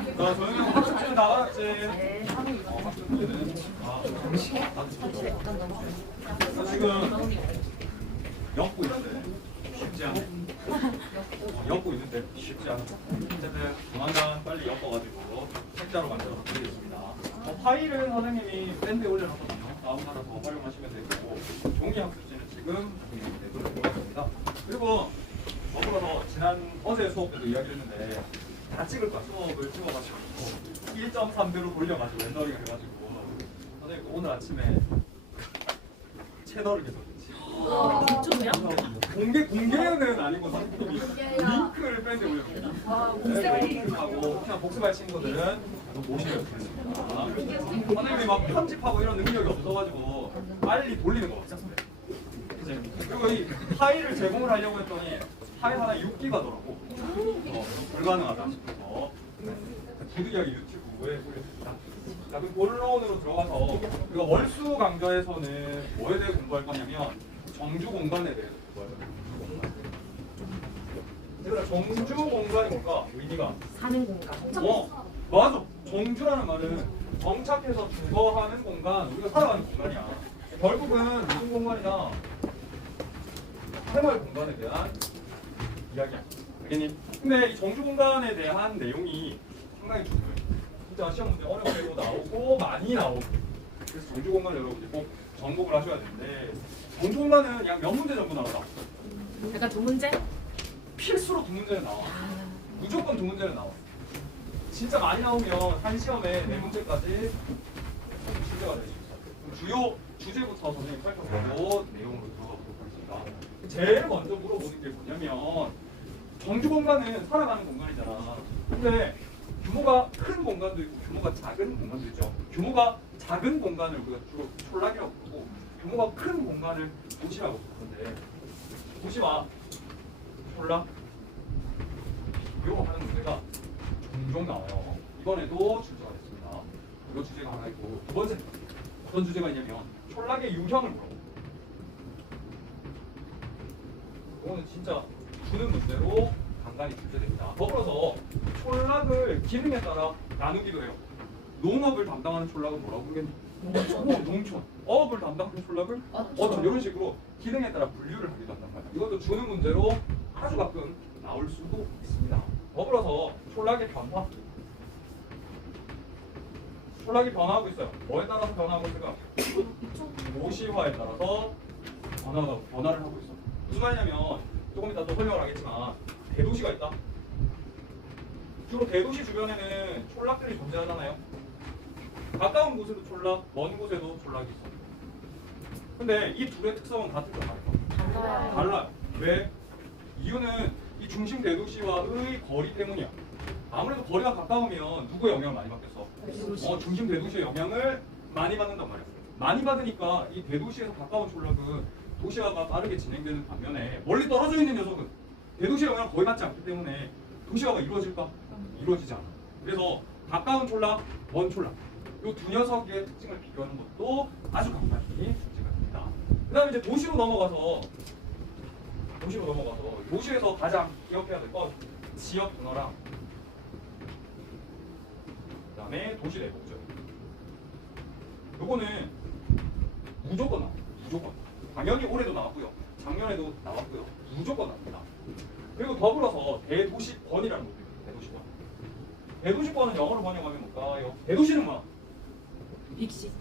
자, 조용히 학습지는 나왔지. 학습지는 지금 엮고 있는데 쉽지 않아. 엮고 있는데 쉽지 않아. 어쨌든 조만간 빨리 엮어가지고 책자로 만들어서 드리겠습니다. 파일은 선생님이 밴드에 올려놨거든요. 다운받아서 활용하시면 되고 종이 학습지는 지금 내도록 들어갔습니다. 그리고 더불어서 어제 수업 때도 이야기를 했는데 다 찍을 거야. 수업을 찍어가지고 1.3배로 돌려가지고 렌더링을 해가지고 선생님 오늘 아침에 채널을 계속 공개는 아니고 선생님이 링크를 밴드에 올려놓습니다. 링크하고 그냥 복습할 친구들은 모시면 되겠습니다. 선생님이 막 편집하고 이런 능력이 없어가지고 빨리 돌리는 거 없었어요. 그리고 이 파일을 제공을 하려고 했더니 파일 하나 6기가더라고. 불가능하다 싶어서 부득이하게 유튜브에 올렸습니다. 자, 그럼 본론으로 들어가서 우리가 월수 강좌에서는 뭐에 대해 공부할 거냐면 정주 공간에 대해서 공부할 거예요. 정주 공간이 뭘까? 의미가 사는 공간. 맞아. 정주라는 말은 정착해서 주거하는 공간, 우리가 살아가는 공간이야. 결국은 무슨 공간이냐? 생활 공간에 대한 이야기야. 알겠니? 근데 이 정주 공간에 대한 내용이 상당히 중요해. 진짜 시험 문제 어렵게도 나오고 많이 나오고. 그래서 정주 공간 여러분들 꼭 정복을 하셔야 되는데 정주 공간은 약 몇 문제 정도 나오나? 약간 두 문제? 필수로 두 문제는 나와. 무조건 두 문제는 나와. 진짜 많이 나오면 한 시험에 네 문제까지 출제가 될 수 있어. 주요 주제부터 선생님 살펴보고 내용으로 들어가보도록 하겠습니다. 제일 먼저 물어보는 게 뭐냐면 정주 공간은 살아가는 공간이잖아. 근데 규모가 큰 공간도 있고 규모가 작은 공간도 있죠. 규모가 작은 공간을 우리가 주로 촌락이라고 부르고 규모가 큰 공간을 도시라고 부르는데 도시와 촌락 이거 하는 문제가 종종 나와요. 이번에도 출제가 됐습니다. 이거 주제가 하나 있고 두 번째 어떤 주제가 있냐면 촌락의 유형을 물어요. 이거는 진짜 주는 문제로 간간히 출제됩니다. 더불어서 촌락을 기능에 따라 나누기도 해요. 농업을 담당하는 촌락은 뭐라고 부르겠니? 농촌. 어업을 담당하는 촌락을 어촌. 이런 식으로 기능에 따라 분류를 하기도 한단 말이야. 이것도 주는 문제로 아주 가끔 나올 수도 있습니다. 더불어서 촌락의 변화. 촌락이 변화하고 있어요. 뭐에 따라서 변화하고 있을까? 도시화에 따라서 변화를 하고 있어. 무슨 말이냐면 조금 이따 또 설명을 하겠지만 대도시가 있다. 주로 대도시 주변에는 촌락들이 존재하잖아요. 가까운 곳에도 촌락, 먼 곳에도 촌락이 있어. 근데 이 둘의 특성은 같을까 다를까? 달라요. 왜? 이유는 이 중심 대도시와의 거리 때문이야. 아무래도 거리가 가까우면 누구의 영향을 많이 받겠어? 중심 대도시의 영향을 많이 받는단 말이야. 많이 받으니까 이 대도시에서 가까운 촌락은 도시화가 빠르게 진행되는 반면에 멀리 떨어져 있는 녀석은 대도시의 영향을 거의 받지 않기 때문에 도시화가 이루어질까? 이루어지지 않아. 그래서 가까운 촌락, 먼 촌락 이 두 녀석의 특징을 비교하는 것도 아주 간단히 문제가 됩니다. 그 다음에 이제 도시로 넘어가서 도시에서 가장 기억해야 될 건 지역 분어랑 그 다음에 도시 내복죠. 요거는 무조건 나와요. 무조건. 당연히 올해도 나왔고요. 작년에도 나왔고요. 무조건 나옵니다. 그리고 더불어서 대도시권이라는 것도 있어요. 대도시권. 대도시권은 영어로 번역하면 뭘까요? 대도시는 뭐야? 빅시티.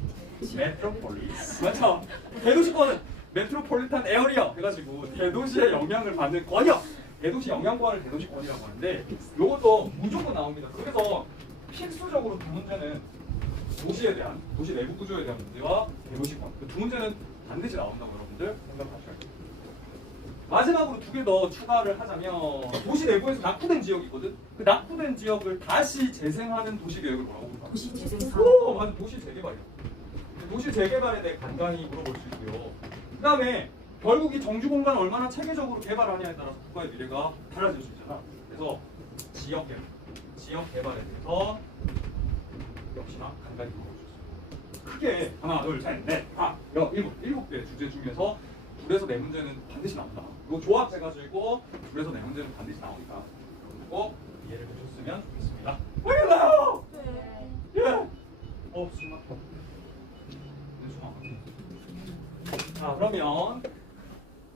메트로폴리스. 맞죠? 대도시권은 메트로폴리탄 에어리어 해가지고 대도시의 영향을 받는 권역. 대도시 영향권을 대도시권이라고 하는데 이것도 무조건 나옵니다. 그래서 필수적으로 두 문제는 도시에 대한, 도시 내부 구조에 대한 문제와 대도시권. 그 두 문제는 반드시 나온다고 여러분들 생각하셔야 돼요. 마지막으로 두 개 더 추가를 하자면 도시 내부에서 낙후된 지역이 있거든. 그 낙후된 지역을 다시 재생하는 도시 계획을 뭐라고 부를까? 도시 재생 오, 맞아. 도시 재개발이야. 도시 재개발에 대해 간단히 물어볼 수 있고요. 그 다음에 결국 이 정주 공간을 얼마나 체계적으로 개발하냐에 따라서 국가의 미래가 달라질 수 있잖아. 그래서 지역 개발에 대해서 역시나 간단히 물어볼 수 있어요. 크게 하나, 둘, 셋, 넷, 다, 일곱 개 주제 중에서 둘에서 네 문제는 반드시 나온다. 이거 조합해가지고 둘에서 네 문제는 반드시 나오니까 꼭 이해를 해주셨으면 좋겠습니다. 그러면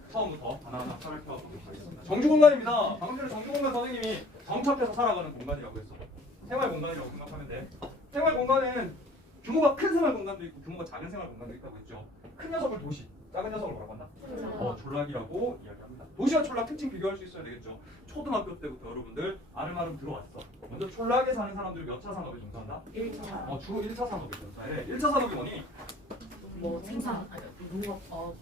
처음부터 하나하나 살펴보도록 하겠습니다. 정주공간입니다. 방금 전에 정주공간 선생님이 정착해서 살아가는 공간이라고 했어. 생활 공간이라고 생각하면 돼. 생활 공간에는 규모가 큰 생활 공간도 있고 규모가 작은 생활 공간도 있다고 했죠. 큰 녀석을 도시, 작은 녀석을 뭐라고 한다? 촌락이라고 이야기합니다. 도시와 촌락 특징 비교할 수 있어야 되겠죠. 초등학교 때부터 여러분들 아름아름 들어왔어. 먼저 촌락에 사는 사람들이 몇 차 산업에 종사한다? 1차. 주로 1차 산업에 종사해. 1차 산업이 뭐니? 뭐 생산 아니 농업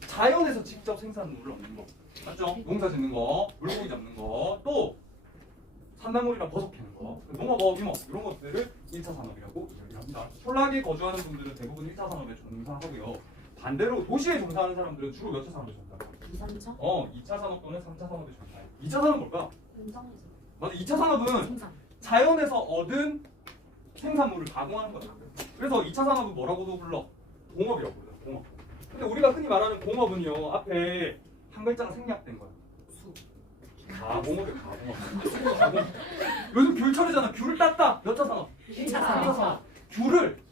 자연에서 직접 생산물을 얻는 거. 맞죠? 농사 짓는 거, 물고기 잡는 거, 또 산나물이나 버섯 캐는 거, 농업, 임업 이런 것들을 1차 산업이라고 이야기합니다. 촌락에 거주하는 분들은 대부분 1차 산업에 종사하고요. 반대로 도시에 종사하는 사람들은 주로 몇 차 산업에 종사해요? 2, 3차? 2차 산업 또는 3차 산업에 종사해요. 2차 산업은 뭘까? 공장에서 맞아, 2차 산업은 생산. 자연에서 얻은 생산물을 가공하는 거다. 그래서 2차 산업은 뭐라고도 불러? 공업이라고 불러. 공업. 근데 우리가 흔히 말하는 공업은요, 앞에 한 글자가 생략된 거야. 수. 가공업이야, 가공업. 가공. 요즘 귤철이잖아. 귤을 땄다. 몇 차 산업? 1차 산업. 귤을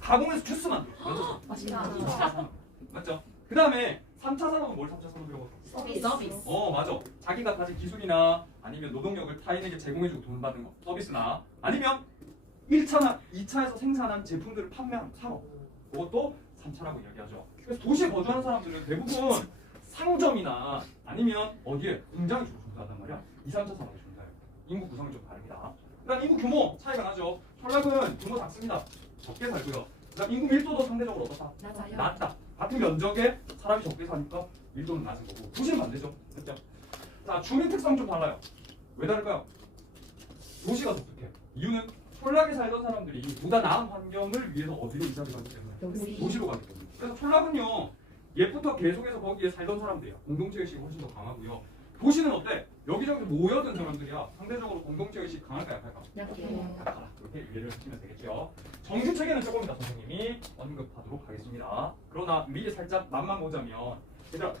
가공해서 주스 만들어. 몇 차 산업? 맛있다. 2차 산업. 맞죠? 그 다음에 3차 산업은 뭘 3차 산업이라고 할까? 서비스. 맞아. 자기가 가진 기술이나 아니면 노동력을 타인에게 제공해주고 돈 받는 거. 서비스나 아니면 1차나 2차에서 생산한 제품들을 판매하는 산업. 그것도 3차라고 이야기하죠. 그래서 도시에 거주하는 사람들은 대부분 상점이나 아니면 어디에 공장에 주로 종사한단 말이야. 2, 3차 산업에 종사해요. 인구 구성이 좀 다릅니다. 그다음 인구 규모 차이가 나죠. 촌락은 규모 작습니다. 적게 살고요. 그다음 인구 밀도도 상대적으로 어떻다? 낮아요. 낮다. 같은 면적에 사람이 적게 사니까 밀도는 낮은 거고. 도시는 반대죠. 그렇죠? 자, 주민 특성 좀 달라요. 왜 다를까요? 도시가 독특해. 이유는 촌락에 살던 사람들이 보다 나은 환경을 위해서 어디로 이사를 가기 때문에 도시로 가기 때문에. 그래서 촌락은요, 옛부터 계속해서 거기에 살던 사람들이야. 공동체의식이 훨씬 더 강하고요. 도시는 어때? 여기저기 모여든 사람들이야. 상대적으로 공동체의식이 강할까 약할까? 약하다. 이렇게 이해를 하시면 되겠죠. 정규 체계는 조금 이따 선생님이 언급하도록 하겠습니다. 그러나 미리 살짝 맛만 보자면, 얘들아,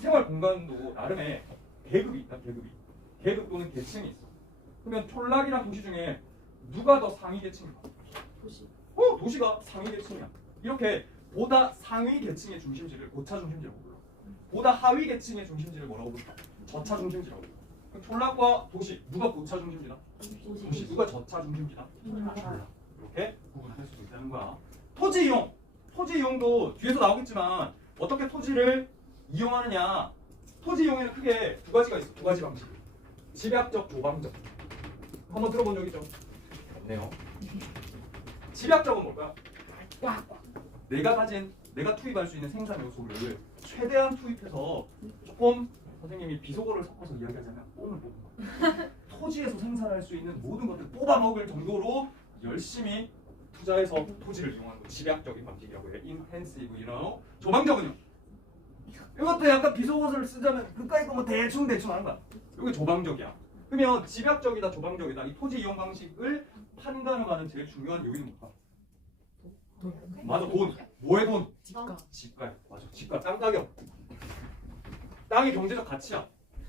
생활 공간도 나름의 계급이 있다. 계급 또는 계층이 있어. 그러면 촌락이랑 도시 중에 누가 더 상위 계층일까? 도시. 도시가 상위 계층이야. 이렇게 보다 상위 계층의 중심지를 고차 중심지라고 불러. 보다 하위 계층의 중심지를 뭐라고 부를까? 저차 중심지라고 불러. 그럼 촌락과 도시 누가 고차 중심지다? 도시 누가 저차 중심지다? 촌락. 이렇게 구분할 수 있다는 거야. 토지 이용. 토지 이용도 뒤에서 나오겠지만 어떻게 토지를 이용하느냐. 토지 이용에는 크게 두 가지가 있어. 두 가지 방식. 집약적, 조방적. 한번 들어본 적 있죠? 없네요. 집약적은 뭘까요? 내가 투입할 수 있는 생산 요소를 최대한 투입해서 조금 선생님이 비속어를 섞어서 이야기하자면 뽕을 뽑는 거예요. 토지에서 생산할 수 있는 모든 것들을 뽑아 먹을 정도로 열심히 투자해서 토지를 이용하는 거 집약적인 방식이라고 해요. intensive, 조방적은요? 이것도 약간 비속어를 쓰자면 그까이 거 뭐 대충 하는 거야. 이게 조방적이야. 그러면 집약적이다, 조방적이다. 이 토지 이용 방식을 판단하는 제일 중요한 요인은 뭘까? 맞아, 돈. 뭐의 돈? 집가. 맞아, 집가. 땅 가격. 땅의 경제적 가치야.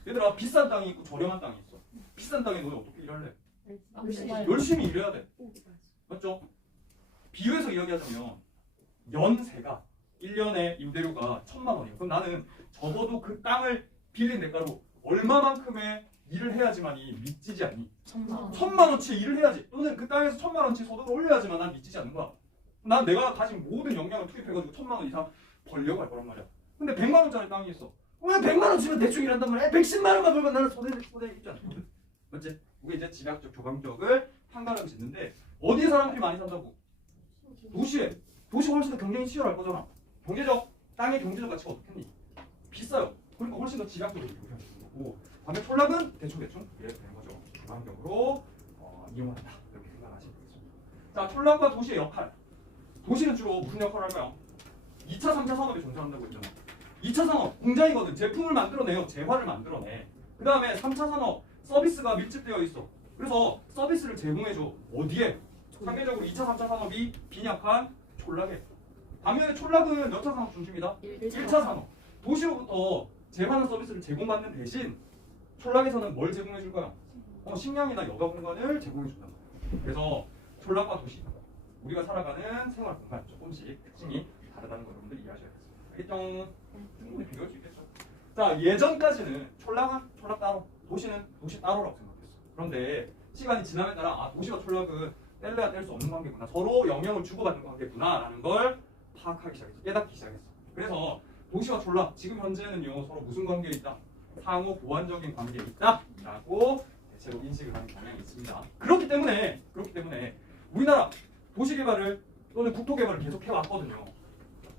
얘들아, 비싼 땅이 있고 저렴한 땅이 있어. 비싼 땅에 너네 어떻게 일할래? 열심히 일해야 돼. 맞죠? 비유해서 이야기하자면 연세가 1년에 임대료가 1,000만 원이에요. 그럼 나는 적어도 그 땅을 빌린 대가로 얼마만큼의 일을 해야지만이 믿지지 않니? 1,000만 원치 일을 해야지. 또는 그 땅에서 1,000만 원치 소득을 올려야지만 난 믿지지 않는 거야. 난 내가 가진 모든 역량을 투입해가지고 1,000만 원 이상 벌려고 할 거란 말이야. 근데 100만 원짜리 땅이 있어. 왜 100만 원 주면 대충 일한단 말이야? 110만 원만 벌면 나는 손해 있지 않아? 맞지? 이게 이제 집약적, 조방적을 판가름 짓는데 어디에 사람들이 많이 산다고? 도시에. 도시가 훨씬 더 경쟁이 치열할 거잖아. 땅의 경제적 가치가 어떻겠니? 비싸요. 그러니까 훨씬 더 집약적으로 이용할 수 있는 거고. 반면 촌락은 대충 이렇게 되는 거죠. 조방적으로 이용한다. 이렇게 생각하시면 되겠습니다. 자, 촌락과 도시의 역할. 도시는 주로 무슨 역할을 할까요? 2차, 3차 산업에 종사한다고 했잖아. 2차 산업, 공장이거든. 제품을 만들어내요. 재화를 만들어내. 그 다음에 3차 산업, 서비스가 밀집되어 있어. 그래서 서비스를 제공해줘. 어디에? 상대적으로 2차, 3차 산업이 빈약한 촌락에. 반면에 촌락은 몇 차 산업 중심이다? 1차 산업. 도시로부터 재화나 서비스를 제공받는 대신 촌락에서는 뭘 제공해줄 거야? 식량이나 여가 공간을 제공해준다. 그래서 촌락과 도시, 우리가 살아가는 생활 공간 조금씩 특징이 다르다는 걸 여러분들 이해하셔야 겠습니다. 알겠죠? 충분히 비교할 수 있겠죠. 자, 예전까지는 촌락은 촌락 따로, 도시는 도시 따로라고 생각했어. 그런데 시간이 지남에 따라 아, 도시와 촌락은 뗄래야 뗄 수 없는 관계구나. 서로 영향을 주고받는 관계구나라는 걸 파악하기 시작했어. 깨닫기 시작했어. 그래서 도시와 촌락 지금 현재는요 서로 무슨 관계에 있다? 상호 보완적인 관계에 있다라고 대체로 인식을 하는 경향이 있습니다. 그렇기 때문에 우리나라 도시 개발을 또는 국토 개발을 계속 해왔거든요.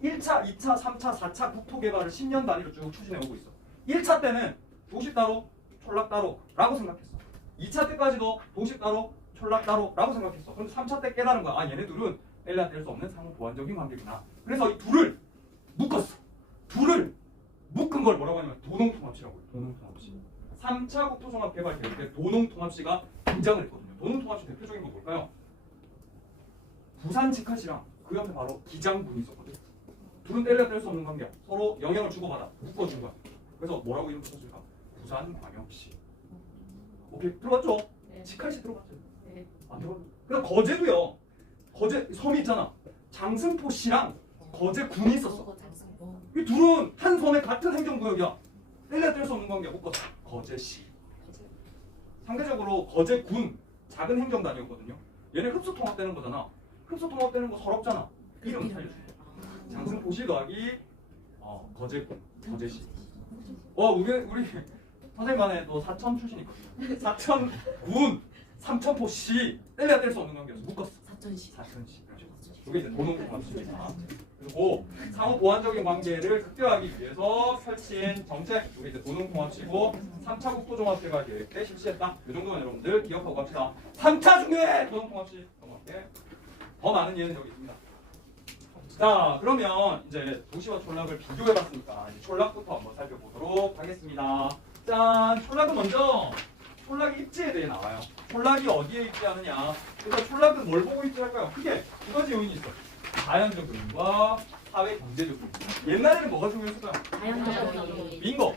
1차, 2차, 3차, 4차 국토 개발을 10년 단위로 쭉 추진해 오고 있어. 1차 때는 도시 따로, 촌락 따로라고 생각했어. 2차 때까지도 도시 따로, 촌락 따로라고 생각했어. 그런데 3차 때 깨달은 거야. 아, 얘네 둘은 뗄래야 뗄 수 없는 상호 보완적인 관계구나. 그래서 이 둘을 묶었어. 둘을 묶은 걸 뭐라고 하냐면 도농통합시라고 해요. 도농통합시. 3차 국토종합 개발 계획 때 도농통합시가 등장을 했거든요. 도농통합시 대표적인 건 뭘까요? 부산 직할시랑 그 옆에 바로 기장군이 있었거든. 둘은 뗄래야 뗄 수 없는 관계야. 서로 영향을 주고받아. 묶어준 거야. 그래서 뭐라고 이름 붙였을까? 부산광역시. 오케이, 들어봤죠? 네. 직할시 들어봤죠? 네. 안 들어봤죠? 그럼 거제도요. 거제 섬이 있잖아. 장승포시랑 거제군이 있었어. 이 둘은 한 섬의 같은 행정구역이야. 뗄래야 뗄 수 없는 관계야. 묶었어. 거제시. 상대적으로 거제군 작은 행정단위였거든요. 얘네 흡수통합되는 거잖아. 흡수통합되는 거 서럽잖아. 이름 살려줘. 장승포시 더하기 거제군, 거제시. 우리 선생님 반에 또 사천 출신 있거든요. 사천군, 삼천포시 뗄래야 뗄 수 없는 관계였어. 묶었어. 사천시. 사천시. 그게 이제 도농통합시입니다. 그리고 상호 보완적인 관계를 극대화하기 위해서 펼친 정책, 우리 이제 도농통합시고 3차 국토종합개발 계획 때 실시했다. 이 정도는 여러분들 기억하고 갑시다. 3차 중에 도농통합시 넘어갈게. 더 많은 예는 여기 있습니다. 자, 그러면 이제 도시와 촌락을 비교해봤으니까 이제 촌락부터 한번 살펴보도록 하겠습니다. 짠, 촌락은 먼저 촌락의 입지에 대해 나와요. 촌락이 어디에 입지하느냐. 그래서 촌락은 뭘 보고 입지할까요? 크게 두 가지 요인이 있어요. 자연적 요인과 사회 경제적 요인. 옛날에는 뭐가 중요했을까요? 자연적 요인. 빙고.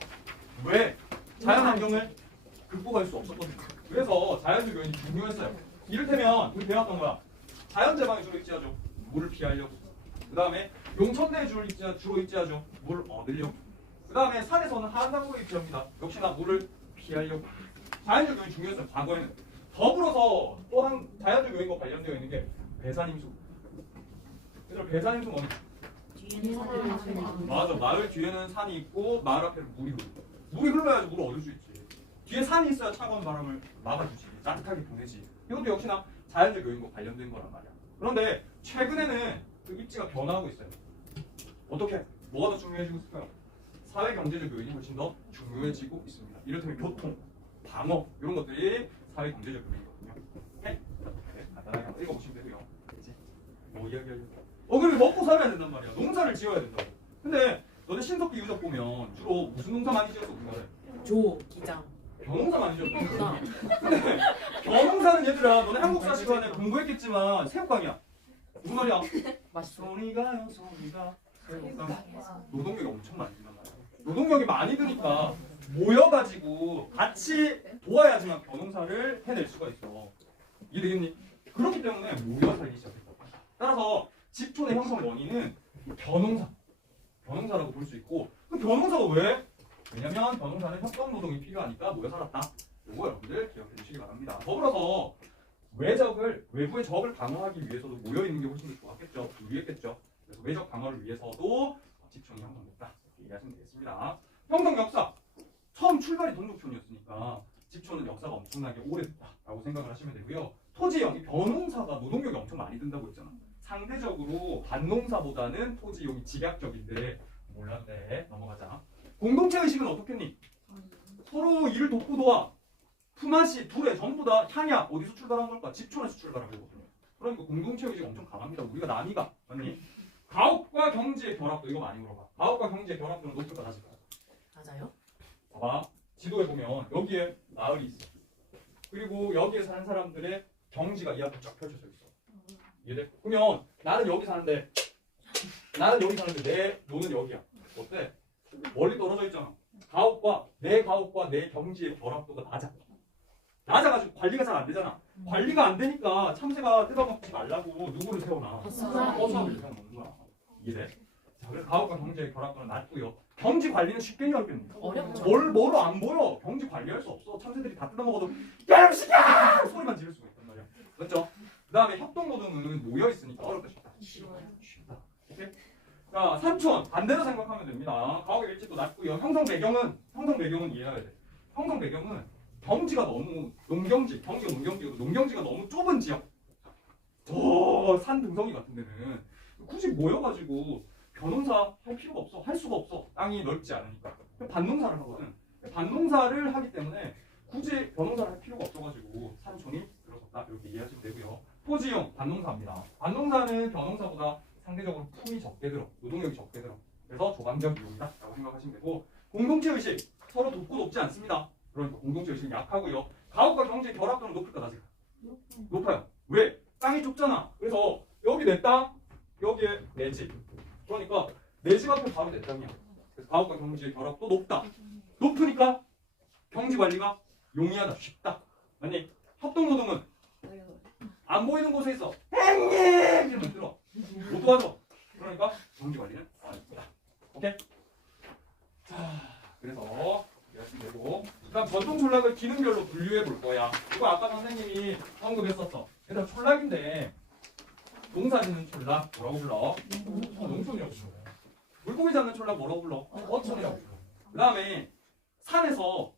왜? 자연 환경을 극복할 수 없었거든요. 그래서 자연적 요인이 중요했어요. 이를테면 우리 배웠던 거야. 자연 재방에 주로 입지하죠. 물을 피하려고. 그 다음에 용천대에 주로 입지하죠. 물 얻으려고. 그 다음에 산에서는 한강으로 입지합니다. 역시나 물을 피하려고. 자연적 요인이 중요했어요. 과거에는. 더불어서 또 한 자연적 요인과 관련되어 있는 게 배산임수. 그래서 배산임수 뭐냐? 뒤에는 산이 맞아. 마을 뒤에는 산이 있고 마을 앞에는 물이 흐르고. 물이 흘러야지 물을 얻을 수 있지. 뒤에 산이 있어야 차가운 바람을 막아주지. 따뜻하게 보내지. 이것도 역시나 자연적 요인과 관련된 거란 말이야. 그런데 최근에는 그 입지가 변화하고 있어요. 어떻게? 뭐가 더 중요해지고 있을까요? 사회 경제적 요인이 훨씬 더 중요해지고 있습니다. 이를테면 교통, 방어 이런 것들이 사회 경제적 요인이거든요. 네? 간단하게 한번 읽어보시면 되고요. 이제 뭐 이야기하려고? 그래 먹고 살아야 된단 말이야. 농사를 지어야 된다고. 근데 너네 신석기 유적 보면 주로 무슨 농사 많이 지었어 우리나라에? 조 기장. 벼농사 많이 지었어. 근데 벼농사는 얘들아 너네 한국사 시간에 공부했겠지만 새우깡이야. 무슨 말이야? 맛있어. 소리가요 소리가 새우깡. 노동력이 엄청 많이 든단 말이야. 노동력이 많이 드니까 모여가지고 같이 도와야지만 벼농사를 해낼 수가 있어. 이해되겠니? 그렇기 때문에 모여 살기 시작했다. 따라서 집촌의 형성 원인은 벼농사라고 볼 수 있고 그 벼농사가 왜? 왜냐면 벼농사는 협동 노동이 필요하니까 모여 살았다. 이거 여러분들 기억해 주시기 바랍니다. 더불어서 외부의 적을 방어하기 위해서도 모여 있는 게 훨씬 더 좋았겠죠. 유리했겠죠. 그래서 외적 방어를 위해서도 집촌이 형성됐다. 이렇게 이해하시면 되겠습니다. 형성 역사. 처음 출발이 동족촌이었으니까 집촌은 역사가 엄청나게 오래됐다라고 생각을 하시면 되고요. 토지형, 이 벼농사가 노동력이 엄청 많이 든다고 했잖아. 상대적으로 밭농사보다는 토지용이 집약적인데 몰랐네. 넘어가자. 공동체 의식은 어떻겠니? 서로 일을 돕고 도와. 품앗이, 둘에 전부 다 향야 어디서 출발한 걸까? 집촌에서 출발한 거거든요. 그러니까 공동체 의식 엄청 강합니다. 우리가 남이가 맞니? 가옥과 경지의 결합도 이거 많이 물어봐. 가옥과 경지의 결합도는 높을까 낮을까? 맞아요? 봐봐. 지도에 보면 여기에 마을이 있어. 그리고 여기에 사는 사람들의 경지가 이 앞에 쫙 펼쳐져 있어. 이해돼? 그러면 나는 여기 사는데 너는 여기야. 어때? 멀리 떨어져 있잖아. 내 가옥과 내 경지의 결합도가 낮아가지고 관리가 잘 안 되잖아. 관리가 안 되니까 참새가 뜯어먹지 말라고 누구를 세워놔? 버섯을 세워놓는 거야. 이해돼? 자, 그래서 가옥과 경지의 결합도는 낮고요. 경지 관리는 쉽겠냐 어렵겠냐? 어렵죠. 뭐로 안 보여? 경지 관리할 수 없어. 참새들이 다 뜯어먹어도 야 이놈새끼야! 소리만 지를 수가 있단 말이야. 맞죠? 그 다음에 협동노동은 모여있으니까 어렵다 쉽다. 오케이? 자, 산촌 반대로 생각하면 됩니다. 가옥의 밀집도 낮고요. 형성 배경은 이해해야 돼. 형성 배경은 경지가 너무 농경지가 농경지고 농경지가 너무 좁은 지역. 산 등성이 같은 데는 굳이 모여가지고 변농사 할 필요가 없어. 할 수가 없어. 땅이 넓지 않으니까. 반농사를 하거든. 반농사를 하기 때문에 굳이 변농사를 할 필요가 없어가지고 산촌이 들어섰다. 이렇게 이해하시면 되고요. 토지용 반농사입니다. 반농사는 변농사보다 상대적으로 품이 적게 들어. 노동력이 적게 들어. 그래서 조강적 이용이다 라고 생각하시면 되고, 공동체 의식 서로 돕고 돕지 않습니다. 그러니까 공동체 의식은 약하고요. 가옥과 경지의 결합도는 높을까 낮을까? 높아요. 왜? 땅이 좁잖아. 그래서 여기 내 땅, 여기에 내 집. 그러니까 내 집 앞에 바로 내 땅이야. 그래서 가옥과 경지의 결합도 높다. 높으니까 경지 관리가 용이하다, 쉽다. 맞니? 협동노동은 안 보이는 곳에 있어. 행님! 이러면 들어. 못 도와줘. 그러니까 경지 관리는 어렵다. 오케이? 자, 그래서 이렇게 되고, 그다음 전통 촌락을 기능별로 분류해 볼 거야. 이거 아까 선생님이 언급했었어. 얘들아, 촌락인데 농사짓는 촌락 뭐라고 불러? 농촌이라고 불러. 물고기 잡는 촌락 뭐라고 불러? 어촌이라고 불러. 그다음에 산에서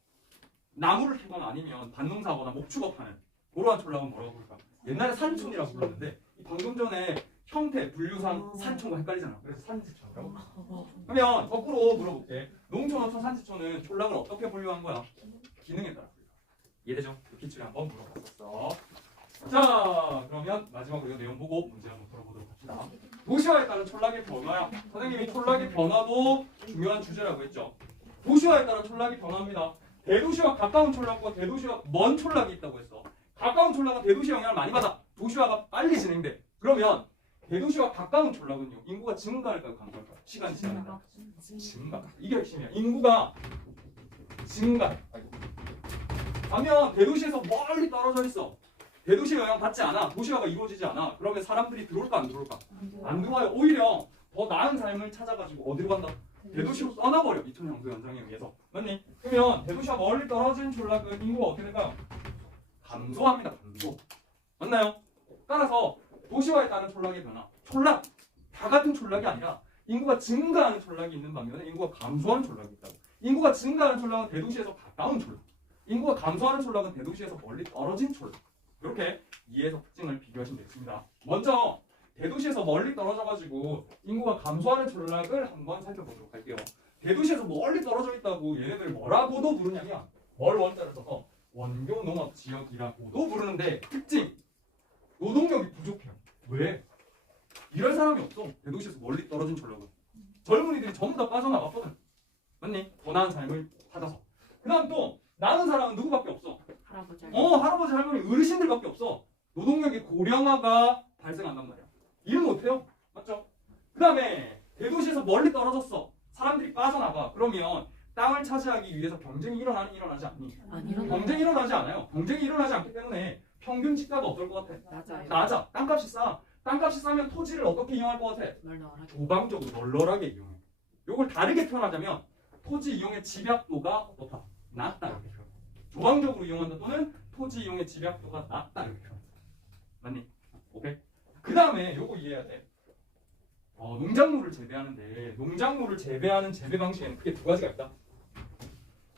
나무를 캐거나 아니면 밭농사하거나 목축업하는 그러한 촌락은 뭐라고 부를까? 옛날에 산촌이라고 불렀는데 이 방금 전에 형태 분류상 산촌과 헷갈리잖아. 그래서 산지촌이라고. 그러면 거꾸로 물어볼게. 농촌, 어촌, 산지촌은 촌락을 어떻게 분류한 거야? 기능에 따라 분류. 이해되죠? 그 기출에 한번 물어봤었어. 자, 그러면 마지막으로 이 내용 보고 문제 한번 풀어보도록 합시다. 도시화에 따른 촌락의 변화야. 선생님이 촌락의 변화도 중요한 주제라고 했죠. 도시화에 따른 촌락이 변화합니다. 대도시와 가까운 촌락과 대도시와 먼 촌락이 있다고 했어. 가까운 촌락은 대도시 영향을 많이 받아. 도시화가 빨리 진행돼. 그러면 대도시와 가까운 촌락은요, 인구가 증가할까요, 감소할까요? 시간이 지나니까 증가. 이게 핵심이야. 인구가 증가. 반면 대도시에서 멀리 떨어져 있어. 대도시 영향 받지 않아. 도시화가 이루어지지 않아. 그러면 사람들이 들어올까 안 들어올까? 안 들어와요. 오히려 더 나은 삶을 찾아가지고 어디로 간다? 대도시로 떠나버려. 미천 형수 현상에 의해서. 맞니? 그러면 대도시와 멀리 떨어진 촌락은 인구가 어떻게 될까요? 감소합니다. 감소. 맞나요? 따라서 도시화에 따른 촌락의 변화. 촌락 다 같은 촌락이 아니라 인구가 증가하는 촌락이 있는 반면에 인구가 감소하는 촌락이 있다고. 인구가 증가하는 촌락은 대도시에서 가까운 촌락. 인구가 감소하는 촌락은 대도시에서 멀리 떨어진 촌락. 이렇게 이해해서 특징을 비교하시면 되겠습니다. 먼저 대도시에서 멀리 떨어져가지고 인구가 감소하는 촌락을 한번 살펴보도록 할게요. 대도시에서 멀리 떨어져 있다고 얘네들 뭐라고도 부르냐면 뭘 원자를 써서 원교 농업 지역이라고도 부르는데 특징 노동력이 부족해요. 왜? 일할 사람이 없어. 대도시에서 멀리 떨어진 촌락은 젊은이들이 전부 다 빠져나갔거든. 맞니? 더 나은 삶을 찾아서. 그 다음 또 나는 사람은 누구밖에 없어? 할아버지 할머니 어르신들밖에 없어. 노동력의 고령화가 발생한단 말이야. 일 못해요. 맞죠? 그 다음에 대도시에서 멀리 떨어졌어. 사람들이 빠져나가. 그러면 땅을 차지하기 위해서 경쟁이 일어나지 않니? 경쟁이 일어나지 않아요. 경쟁이 일어나지 않기 때문에 평균 집가가 어떨 것 같아? 낮아. 땅값이 싸. 땅값이 싸면 토지를 어떻게 이용할 것 같아? 조방적으로 널널하게 이용해. 이걸 다르게 표현하자면 토지 이용의 집약도가 어떻다? 낮다 이렇게 표현. 조방적으로 이용한다 또는 토지 이용의 집약도가 낮다 이렇게 표현. 맞니? 오케이? 그 다음에 요거 이해해야 돼. 농작물을 재배하는데 농작물을 재배하는 재배 방식에는 크게 두 가지가 있다.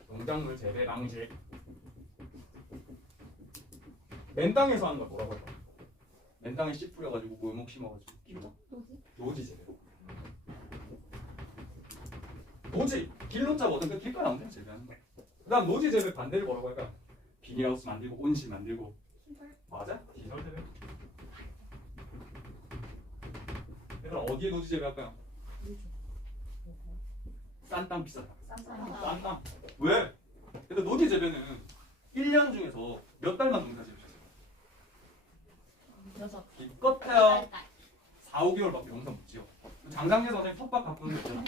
농작물 재배 방식. 맨 땅에서 하는 걸 뭐라고 할까? 맨 땅에 씨 뿌려가지고 묘목 심어가지고 키우고 노지 재배. 노지 길로자 뭐든 그 길가에 아무데나 재배하는 거야. 그다음 노지 재배 반대를 뭐라고 할까? 비닐하우스 만들고 온실 만들고. 맞아? 시설 재배. 얘들아 어디에 노지 재배할까요? 싼 땅 비싸다. 싼 땅. 왜? 근데 노지 재배는 1년 중에서 몇 달만 농사 지으셔야 돼요? 기껏해야 4, 5개월밖에 농사 못 지어. 장상재 선생님 텃밭 바꾸는 거 있잖아.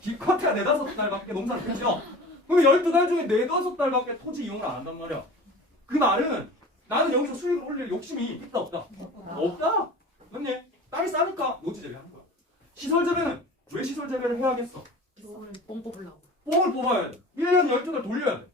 기껏해야 4, 5달밖에 농사를 못 지어. 그럼 12달 중에 4, 5달밖에 토지 이용을 안 한단 말이야. 그 말은 나는 여기서 수익을 올릴 욕심이 있다 없다? 없다. 맞니? 땅이 싸니까 노지 재배하는 거야. 시설 재배는 왜 왜 시설 재배를 해야겠어? 뽕 뽑으려고. 뽕을 뽑아야 돼. 1년 12달 돌려야 돼.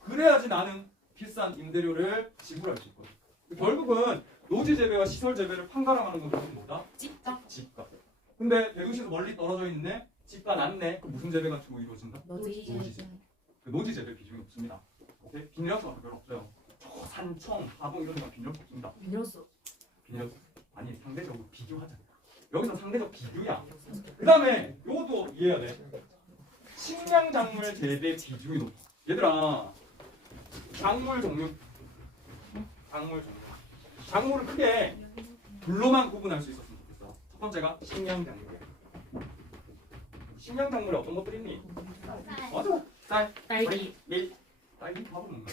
그래야지 나는 비싼 임대료를 지불할 수 있거든. 결국은 노지 재배와 시설 재배를 판가름하는 건 뭐다? 집값. 집값. 근데 대도시에서 멀리 떨어져 있네. 집값 낮네. 그럼 무슨 재배가 주로 이루어진다? 노지. 노지 재배. 그 노지 재배 비중이 없습니다. 오케이? 빈혈수가 별로 없어요. 저 산청, 하동 이런 데가 빈혈수 없습니다. 밀렸어. 빈혈수. 아니 상대적으로 비교하자. 여기서 상대적 비교야. 그 다음에 이것도 이해해야 돼. 식량작물 재배 비중이 높아. 얘들아, 작물 종류. 작물을 크게 둘로만 구분할 수 있었으면 좋겠어. 첫 번째가 식량작물이야. 식량작물에 어떤 것들이 있니? 맞아. 쌀, 딸기. 밀, 딸기 밥은 뭔가?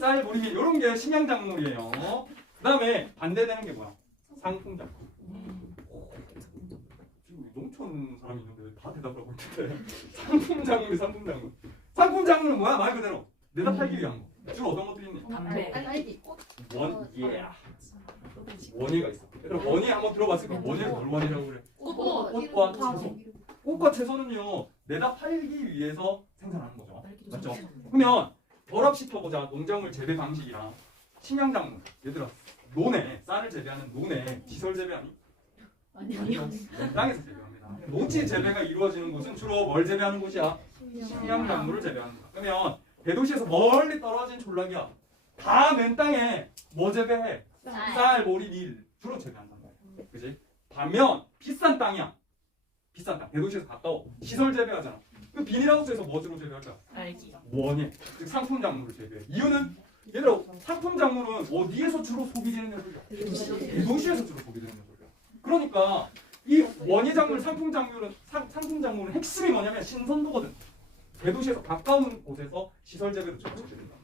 쌀, 보리, 밀 이런 게 식량작물이에요. 그 다음에 반대되는 게 뭐야? 상품작물. 지금 농촌 사람이 있는데 다 대답을 하고 있는데 상품작물이. 상품작물은 뭐야? 말 그대로 내다 팔기 위한 거. 주로 어떤 것들이 있니? 담배. 딸기. 원예가 있어. 얘들아 원예 한번 들어봤을 거야. 원예를 뭘 원예라고 그래? 꽃과 채소. 꽃과 채소는요 내다 팔기 위해서 생산하는 거죠. 맞죠? 그러면 결합시켜보자. 농작물 재배 방식이랑 식량작물. 얘들아 논에 쌀을 재배하는 논에 시설 재배하니? 아니요. 땅에서 재배합니다. 노지 재배가 이루어지는 곳은 주로 뭘 재배하는 곳이야? 식량작물을 재배하는 거야. 그러면 대도시에서 멀리 떨어진 촌락이야. 다 맨 땅에 뭐 재배해? 쌀, 보리, 밀 주로 재배한단 말이야. 그지? 반면 비싼 땅이야. 비싼 땅. 대도시에서 가까워. 시설 재배하잖아. 그 비닐하우스에서 뭐 주로 재배할까? 딸기. 원예. 즉 상품 작물을 재배해. 이유는 얘들아 상품 작물은 어디에서 주로 소비되는 녀석이야? 대도시에서 주로 소비되는 녀석이야. 그러니까 이 원예 작물, 상품 작물은 상품 작물은 핵심이 뭐냐면 신선도거든. 대도시에서 가까운 곳에서 시설 재배도 주로 재배된다.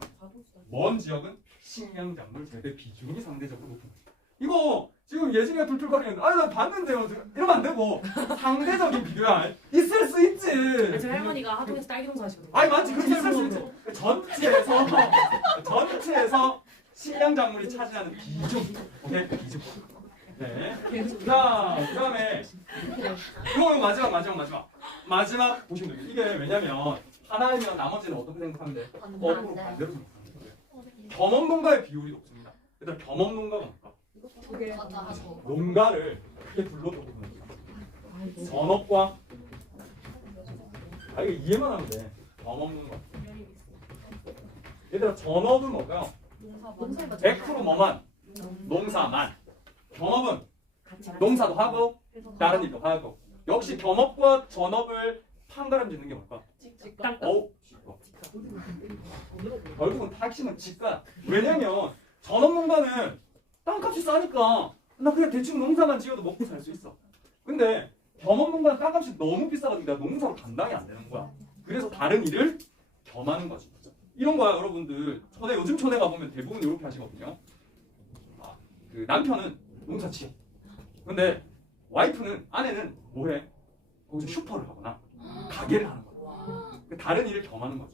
먼 지역은 식량 작물 재배 비중이 상대적으로 높은 거지. 이거 지금 예진이가 툴툴거리는데 아니 나 봤는데요. 이러면 안 되고 상대적인 비교야. 있을 수 있지. 제 할머니가 하동에서 딸기 농사 하시거든요. 아니 맞지. 그렇게 있을 수 있지. 전체에서 식량 작물이 차지하는 비중. 오케이? 비중. 네. 자, 그다음에 이거 마지막 보시면 돼요. 이게 왜냐면 하나이면 나머지는 어떻게 생각하면 돼? 거꾸로 반대로 생각하는 거예요. 겸업농가의 비율이 높습니다. 얘들아 겸업농가가 뭘까? 농가를 크게 둘로 구분합니다. 전업과 이거 이해만 하면 돼. 겸업농가. 얘들아 전업은 뭘까요? 100% 뭐만? 농사만. 겸업은 농사도 하고 다른 일도 하고. 역시 겸업과 전업을 판가름 짓는 게 뭘까? 집값. 결국은 핵심은 집값. 왜냐면 전업농가는 땅값이 싸니까 나 그냥 대충 농사만 지어도 먹고 살 수 있어. 근데 겸업농가는 땅값이 너무 비싸가지고 내가 농사로 감당이 안 되는 거야. 그래서 다른 일을 겸하는 거지. 이런 거야 여러분들. 요즘 촌에 가보면 대부분 이렇게 하시거든요. 그 남편은 농사 지어. 근데 와이프는 아내는 뭐해? 거기서 슈퍼를 하거나 가게를 하는 거야. 다른 일을 겸하는 거지.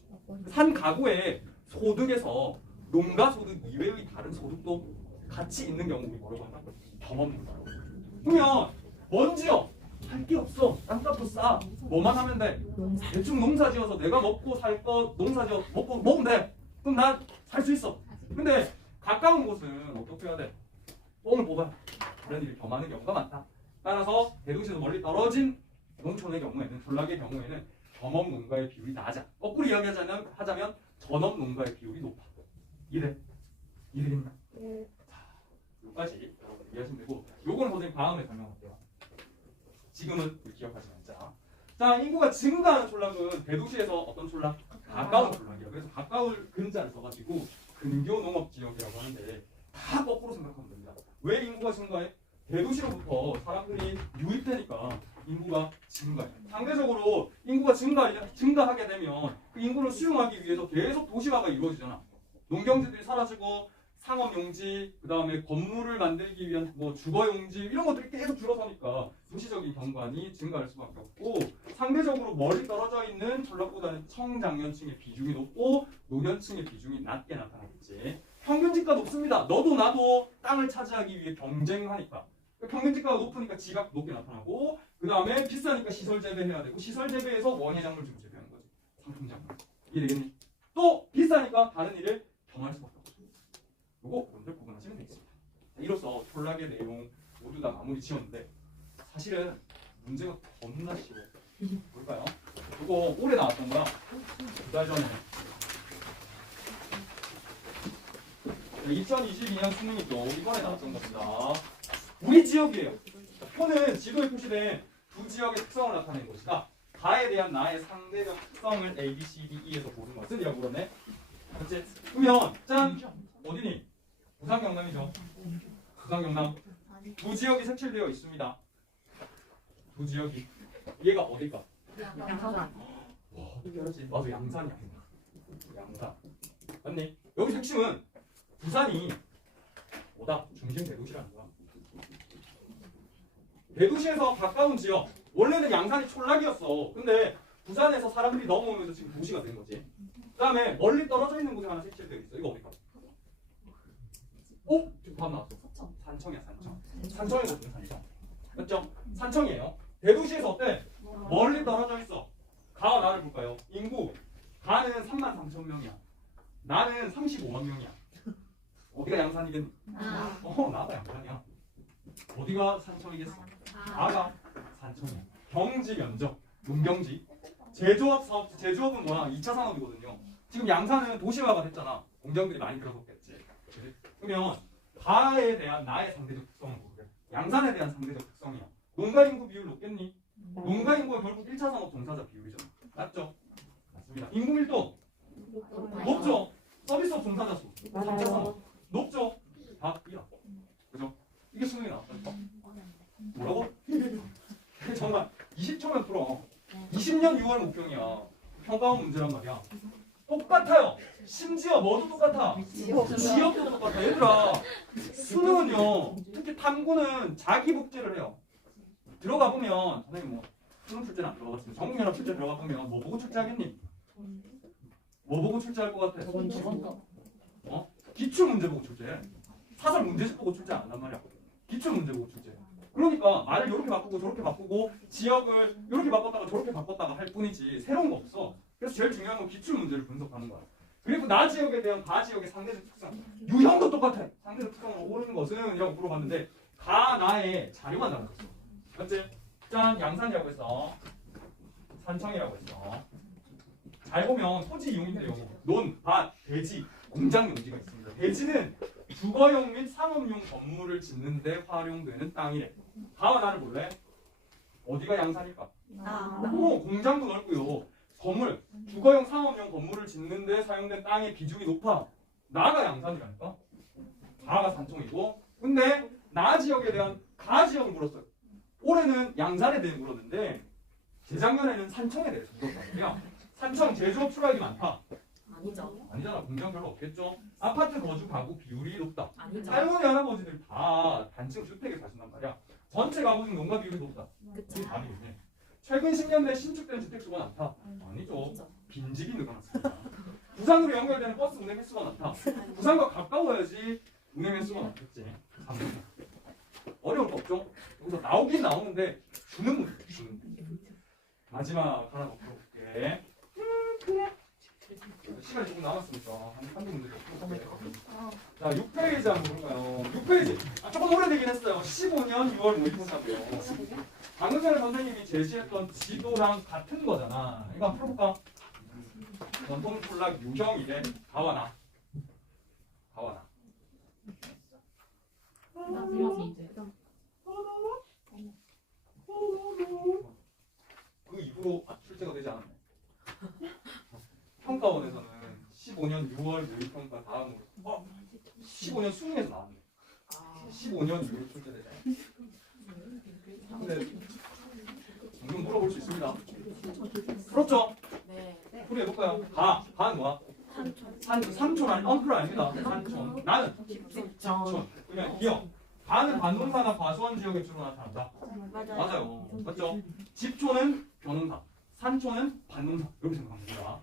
산 가구의 소득에서 농가 소득 이외의 다른 소득도 같이 있는 경우를 뭐라고 하나? 겸업농가라고. 그러면 먼지요. 할 게 없어. 땅값도 싸. 뭐만 하면 돼? 대충 농사 지어서 내가 먹고 살 거 농사 지어 먹고 먹으면 돼. 그럼 난 살 수 있어. 근데 가까운 곳은 어떻게 해야 돼? 뽕을 뽑아. 그런 일을 겸하는 경우가 많다. 따라서 대도시에서 멀리 떨어진 농촌의 경우에는 전락의 경우에는 겸업농가의 비율이 낮아. 거꾸로 이야기하자면 전업농가의 비율이 높아. 이해됐나? 자, 여기까지 여러분 이해하시면 되고 요거는 선생님 다음에 설명할게요. 지금은 기억하시면 자, 인구가 증가하는 촌락은 대도시에서 어떤 촌락? 가까운 촌락이야. 그래서 가까울 근자를 써가지고 근교농업지역이라고 하는데 다 거꾸로 생각하면 됩니다. 왜 인구가 증가해? 대도시로부터 사람들이 유입되니까 인구가 증가해. 상대적으로 인구가 증가하게 되면 그 인구를 수용하기 위해서 계속 도시화가 이루어지잖아. 농경지들이 사라지고 상업용지, 그 다음에 건물을 만들기 위한 뭐 주거용지 이런 것들이 계속 줄어서니까 도시적인 경관이 증가할 수밖에 없고 상대적으로 멀리 떨어져 있는 전락보다는 청장년층의 비중이 높고 노년층의 비중이 낮게 나타나겠지. 평균지가 높습니다. 너도 나도 땅을 차지하기 위해 경쟁하니까 평균 지가가 높으니까 지가 높게 나타나고 그 다음에 비싸니까 시설 재배해야 되고 시설 재배해서 원예작물 주고 재배하는 거지. 상품작물. 이해되겠니? 또 비싸니까 다른 일을 겸할 수밖에 없어. 요거 여러분들 구분하시면 되겠습니다. 이로써 촌락의 내용 모두 다 마무리 지었는데 사실은 문제가 겁나 쉬워. 볼까요? 요거 올해 나왔던 거야. 2달 전에. 2022년 수능이죠. 이번에 나왔던 겁니다. 우리 지역이에요. 표는 지도에 표시된 두 지역의 특성을 나타낸 것이다. 가에 대한 나의 상대적 특성을 A, B, C, D, E에서 보는 것은 이라고 물었네. 그렇지? 그러면 짠! 어디니? 부산 경남이죠. 부산 경남. 두 지역이 색칠되어 있습니다. 두 지역이. 얘가 어딜까? 양사장. 와, 어떻게 알았지? 맞아, 양산이야. 양산. 맞니? 여기 핵심은 부산이 뭐다? 중심 대도시라는 거야. 대도시에서 가까운 지역. 원래는 양산이 촌락이었어. 근데 부산에서 사람들이 넘어오면서 지금 도시가 된 거지. 그 다음에 멀리 떨어져 있는 곳에 하나 색칠되어 있어. 이거 어딜까? 어? 지금 답 나왔어. 산청이야, 산청. 산청이거든, 산청. 맞죠? 산청이에요. 대도시에서 어때? 멀리 떨어져 있어. 가와 나를 볼까요? 인구. 가는 33,000명이야. 나는 35만 명이야. 어디가 양산이겠니? 나가 양산이야. 어디가 산청이겠어? 나가 산청이야. 경지 면적, 농경지. 제조업 사업, 제조업은 뭐야? 2차 산업이거든요. 지금 양산은 도시화가 됐잖아. 공장들이 많이 들어섰겠지. 그치? 그러면 가에 대한 나의 상대적 특성은 뭐야? 양산에 대한 상대적 특성이야. 농가 인구 비율 높겠니? 농가 인구가 결국 1차 산업 종사자 비율이잖아. 맞죠? 맞습니다. 인구 밀도 높죠? 서비스업 종사자 수 3차 산업 높죠? 다 1화. 그죠? 이게 수능이 나왔다니까. 뭐라고? 정말 20초면 풀어. 20년 6월 목표이야. 평가원 문제란 말이야. 똑같아요. 심지어 뭐도 똑같아. 지역도 똑같아. 얘들아, 수능은요, 특히 탐구는 자기 복제를 해요. 들어가 보면 선생님 뭐 수능 출제는 안 들어갔으면 전국연합 출제 들어가 보면 뭐 보고 출제하겠니? 뭐 보고 출제할 것 같아? 기출 문제 보고 출제해. 사설 문제집 보고 출제 안 한단 말이야. 기출 문제 보고 출제. 그러니까 말을 이렇게 바꾸고 저렇게 바꾸고 지역을 이렇게 바꿨다가 저렇게 바꿨다가 할 뿐이지 새로운 거 없어. 그래서 제일 중요한 건 기출 문제를 분석하는 거야. 그리고 나 지역에 대한 가 지역의 상대적 특성. 유형도 똑같아. 상대적 특성을 오르는 것은 이라고 물어봤는데 가 나의 자료가 달라졌어. 맞지? 짠, 양산이라고 했어. 산청이라고 했어. 잘 보면 토지 이용인데요. 논, 밭, 대지, 공장 용지가 있습니다. 대지는 주거용 및 상업용 건물을 짓는 데 활용되는 땅이래. 가와 나를 볼래? 어디가 양산일까? 공장도 넓고요. 건물, 주거용 상업용 건물을 짓는 데 사용된 땅의 비중이 높아. 나가 양산이라니까? 가가 산청이고. 근데 나 지역에 대한 가 지역을 물었어요. 올해는 양산에 대해 물었는데 재작년에는 산청에 대해서 물었거든요. 산청 제조업 출하액이 많다. 아니죠. 아니잖아. 공장 별로 없겠죠. 아파트 거주 가구 비율이 높다. 아니죠. 할머니 할아버지들 다 단층 주택에 사신단 말이야. 전체 가구 중 농가 비율이 높다. 그치. 답이네. 최근 10년 내 신축된 주택 수가 많다. 아니죠. 빈집이 늘어났습니다. 부산으로 연결되는 버스 운행 횟수가 많다. 부산과 가까워야지 운행 횟수가 많겠지. 어려울 거 없죠? 여기서 나오긴 나오는데 주는 문제. 주는 문제. 마지막 하나 더 풀어볼게. 시간이 조금 남았으니까 한두 문제 더 풀어볼게. 자, 6페이지 한번 볼까요? 6페이지. 조금 오래되긴 했어요. 15년 6월 모의고사고요. 방금 전에 선생님이 제시했던 지도랑 같은 거잖아. 이거 한번 풀어볼까? 전통 촌락 유형이래. 가와 나. 가와 나. 나 들어서 이제. 그 이후로 출제가 되지 않았네. 평가원에서는 15년 6월 모의평가 다음으로 15년 수능에서 나왔네. 15년 6월 출제되잖아. 근데 방금 물어볼 수 있습니다. 풀었죠? 네. 풀이해볼까요? 가는 뭐야? 삼촌 아니 엉클 아닙니다. 산촌. 나는 집촌. 그러면 기억. 가는 반동사나 과수원 지역에 주로 나타난다. 맞아요. 맞죠? 집촌은 변동사, 산촌은 반동사. 이렇게 생각하면 됩니다.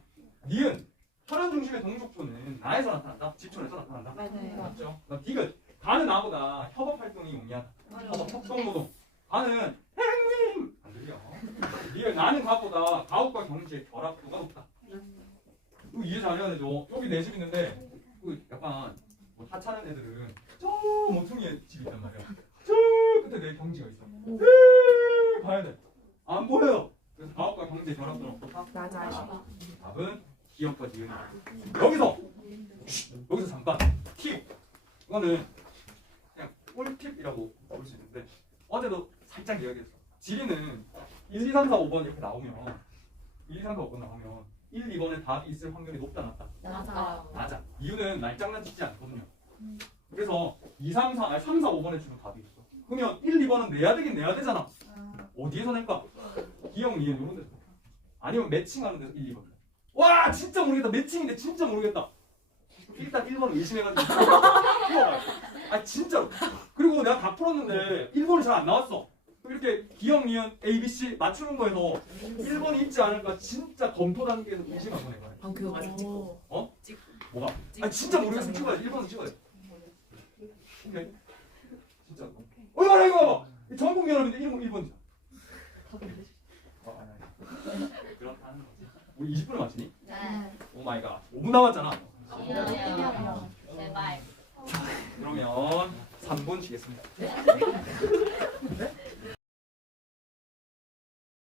니은 혈연 중심의 동족촌은 나에서 나타난다. 집촌에서 나타난다. 맞아요. 맞죠? 디귿 가는 나보다 협업 활동이 용이하다. 협동노동. 가는 행님 안 들려. 나는 가보다 가옥과 경지의 결합도가 높다. 이거 이해 잘해야 되죠. 여기 내 집 있는데 그 약간 뭐 하찮은 애들은 저 모퉁이에 집 있단 말이야. 저 끝에 내 경지가 있어. 가야 돼. 안 보여요. 그래서 가옥과 경지의 결합도는 어떻다? 맞아. 답은 기억과 지은. 여기서 잠깐 팁. 이거는 그냥 꿀팁이라고 볼 수 있는데 어제도 살짝 이야기했어. 지리는 1, 2, 3, 4, 5번 이렇게 나오면 1, 2, 3, 4, 5번 나오면 1, 2번에 답이 있을 확률이 높다 낮다? 맞아. 낮아. 이유는 날장난 치지 않거든요. 그래서 2, 3, 4, 아니 3, 4, 5번에 주는 답이 있어. 그러면 1, 2번은 내야 되긴 내야 되잖아. 어디에서 낼까? 기억, 니은 이런 데서. 아니면 매칭하는 데서 1, 2번. 와 진짜 모르겠다. 매칭인데 진짜 모르겠다. 일단 1번 의심해가지고 풀어봐요. 아 진짜로. 그리고 내가 다 풀었는데 1번이 잘 안 나왔어. 그럼 이렇게 기억, 니은, A, B, C 맞추는 거에서 1번이 있지 않을까 진짜 검토 단계에서 의심한 거네. 방 그거 맞아. 찍고. 어? 뭐가? 아 진짜 모르겠으면 찍어야 돼. 1번은 찍어야 돼. 오케이. 진짜. 이거 봐봐. 전국 연합인데 1번이잖아. 그렇다는 거지. 우리 20분을 맞추니? 네. 오 마이 갓. 5분 남았잖아. 제발. 그러면 3분 쉬겠습니다.